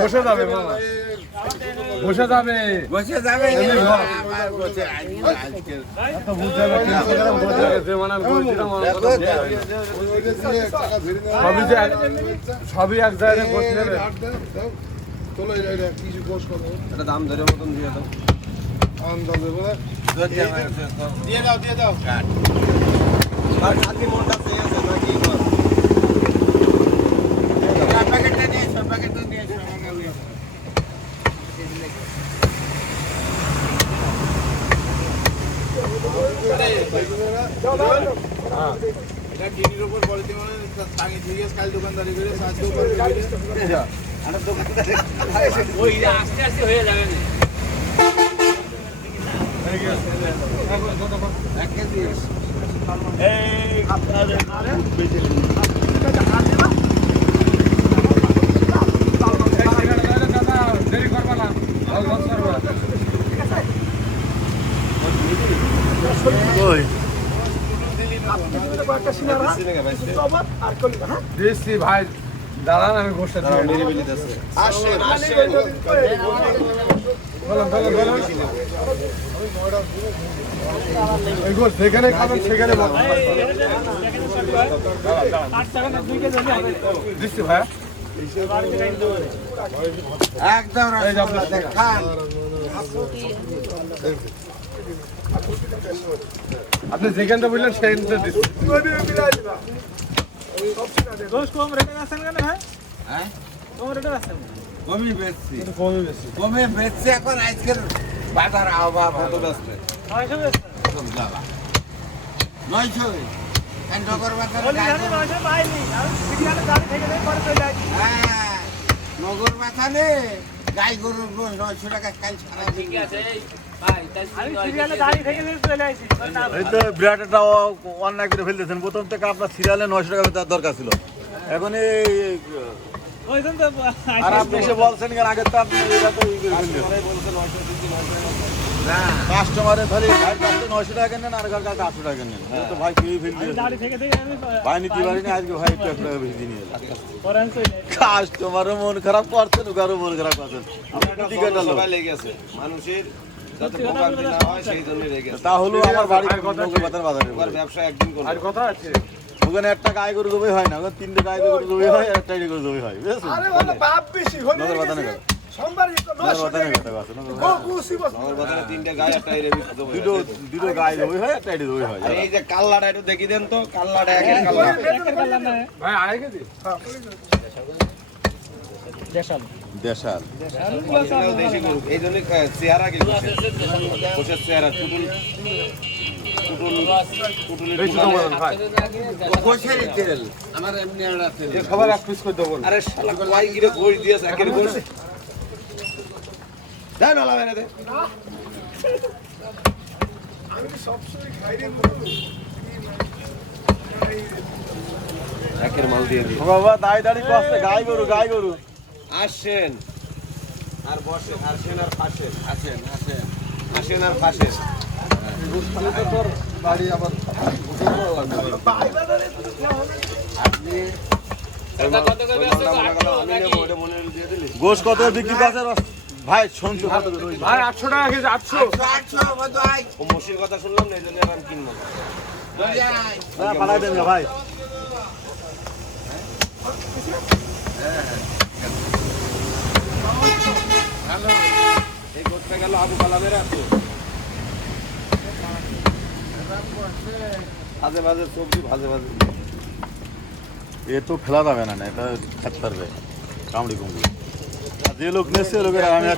বসে যাবে মামা, বসে যাবে, বসে যাবে সবই এক জায়গায় বসে নেবে। দাম ধরে মতন দিয়ে দাও, আন্দাজে বলে দিয়ে দাও, দিয়ে দাও। আর সাথে মনটা পেয়ে আছে না কি কর? প্যাকেটটা নিয়ে এসো, প্যাকেটটা নিয়ে এসো। এটা টিনের উপর পলিথিন মানে টাঙি দিয়ে কাল দোকানদারি করে সাহায্য করবে। আর দোকানদারি ওই আস্তে আস্তে হয়ে যাবে না। এক কেজি এই আপনাদের দেরি করবা না, দিচ্ছি ভাই, দাঁড়ান আমি বসে যেখানে খাবেন সেখানে দিচ্ছি ভাই একদম খান। আপনি যেখানটা বললেন সেখানটা দিচ্ছি। হ্যাঁ কমই বেচছি, কমই বেশি কমে বেচছে। এখন আজকের বাজার আহ্বাব কত বেচছে? 900 নগর বাজার। হ্যাঁ নগর বাজারে গাই গরুর 900 টাকা কাল ছাড়া। ঠিক আছে এই তো বিরাট একটা অন্যায় করে ফেলতেছেন। প্রথম থেকে আপনার সিরিয়ালে 900 টাকা তার দরকার ছিল, এখন আর আপনি এসে বলছেন কেন? আগে তো আপনি কাস্টমারের ধরে ভাই কাছে 900 টাকা নেন আর কাছে 800 টাকা নেন, তো ভাই কেউ ফেলতে ভাই নিতে পারিনি। আজকে ভাই 1 টাকা বেশি নিয়ে কাস্টমারও মন খারাপ করছেন, ওকারও মন খারাপ করছেন। মানুষের তাহলে আমার বাড়ি বাজারে ব্যবসা একদিন করবে। কথা আছে ওখানে একটা গায়ে গরু জমি হয় না, ওখানে 3টে গায়ে গরু জমি হয়, একটা গরু জমি হয়, বুঝেছেন? দুটো গায়ে জমি হয়, একটা জমি হয়। এই যে কাল্লাটা একটু দেখি দেন তো, কাল্লাটা ভাই আড়াই কেজি দেশাল এই জন্য চেহারা কিন্তু চেহারা আমার এমনি সবার এক পিস করে দেবো। আরে শালা কলাই গিরে গোশ দিয়েছে একের গোশ দেন আলা মেরে দে। একের মাল দিয়ে দিই বাবা, দাঁড়ি কষ্টে গায়ে গরু গায়ে গরু আসেন আর বসেন, আসেন আর ফাঁসেন, আসেন আসেন আসেন আর ফাঁসেন। বাড়ি আবার গোশ কত বিক্রি করছে ভাই? শুনছো ভাই 800 টাকা কেজি, 800 ও মসির কথা শুনলাম না, এই জন্য আমি কিনবো পাঠাই দেন ভাই। এই গোটা গেল আবু কালামের আছে ভাজে ভাজে সবজি, ভাজে ভাজে এ তো ফেলা যাবে না, এটা খেতে পারবে কামড়ি কুমড়ি। যে লোক নেছে লোকের আমি